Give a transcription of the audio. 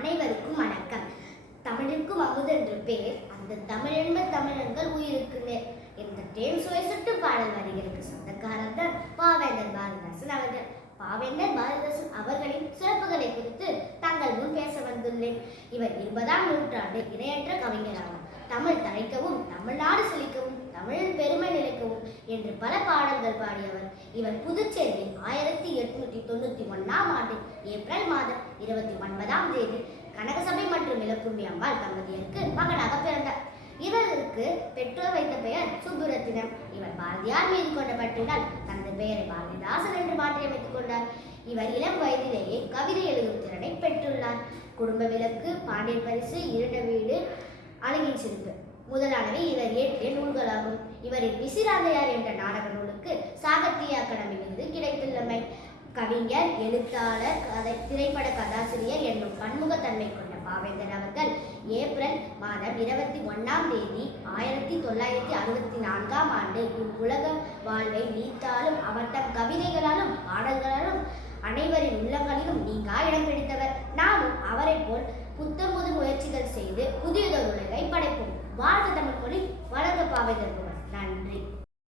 அனைவருக்கும் வணக்கம். தமிழுக்கும் அமுது என்று பேர், அந்த தமிழ் என்ப தமிழர்கள் உயிருக்கு நேர் என்ற தேன் சுவை சுட்டு பாடல் வரிகளுக்கு சொந்தக்காரர் தான் பாவேந்தர் பாரதிதாசன் அவர்கள். பாவேந்தர் பாரதிதாசன் அவர்களின் சிறப்புகளை குறித்து தங்கள் முன் பேச வந்துள்ளேன். இவர் 20ஆம் நூற்றாண்டு இணையற்ற கவிஞராவார். தமிழ் தழைக்கவும், தமிழ்நாடு செழிக்கவும், தமிழின் பெருமை நிலைக்கவும் என்று பல பாடல்கள் பாடியவர். இவர் புதுச்சேரியில் 1891ஆம் ஆண்டு ஏப்ரல் மாதம் 29ஆம் தேதி கனகசபை மற்றும் இலக்கும்பி அம்மாள் தம்பதியருக்கு மகனாக பிறந்தார். இவருக்கு பெற்றோர் வைத்த பெயர் சுப்புரத்தினம். இவர் பாரதியார் மீது கொண்ட பற்றினால் தனது பெயரை பாரதிதாசன் என்று மாற்றியமைத்துக் கொண்டார். இவர் இளம் வயதிலேயே கவிதை எழுதும் திறனை பெற்றுள்ளார். குடும்ப விளக்கு, பாண்டியன் பரிசு, இருண்ட வீடு, அழகின் சிரிப்பு முதலானவை இவர் இயற்றிய நூல்களாகும். இவரின் விசிறாந்தையார் என்ற நாடக நூலுக்கு சாகித்ய அகாடமி விருது கிடைத்துள்ளமை. கவிஞர், எழுத்தாளர், திரைப்பட கதாசிரியர் என்னும் பன்முகத்தன்மை கொண்ட பாவேந்தர் அவர்கள் ஏப்ரல் மாதம் 21ஆம் தேதி 1964ஆம் ஆண்டு இவ்வுலக வாழ்வை நீத்தாலும் அவர் தம் கவிதைகளாலும் பாடல்களாலும் அனைவரின் உள்ளங்களிலும் நீங்கா இடம் பிடித்தவர். நாமும் அவரை போல் புத்தம்புது முயற்சிகள் செய்து புதியதொரு உலகை படைப்போம். வாழ்க தமிழ் மொழி, வளர்க பாவேந்தர் புகழ். நன்றி.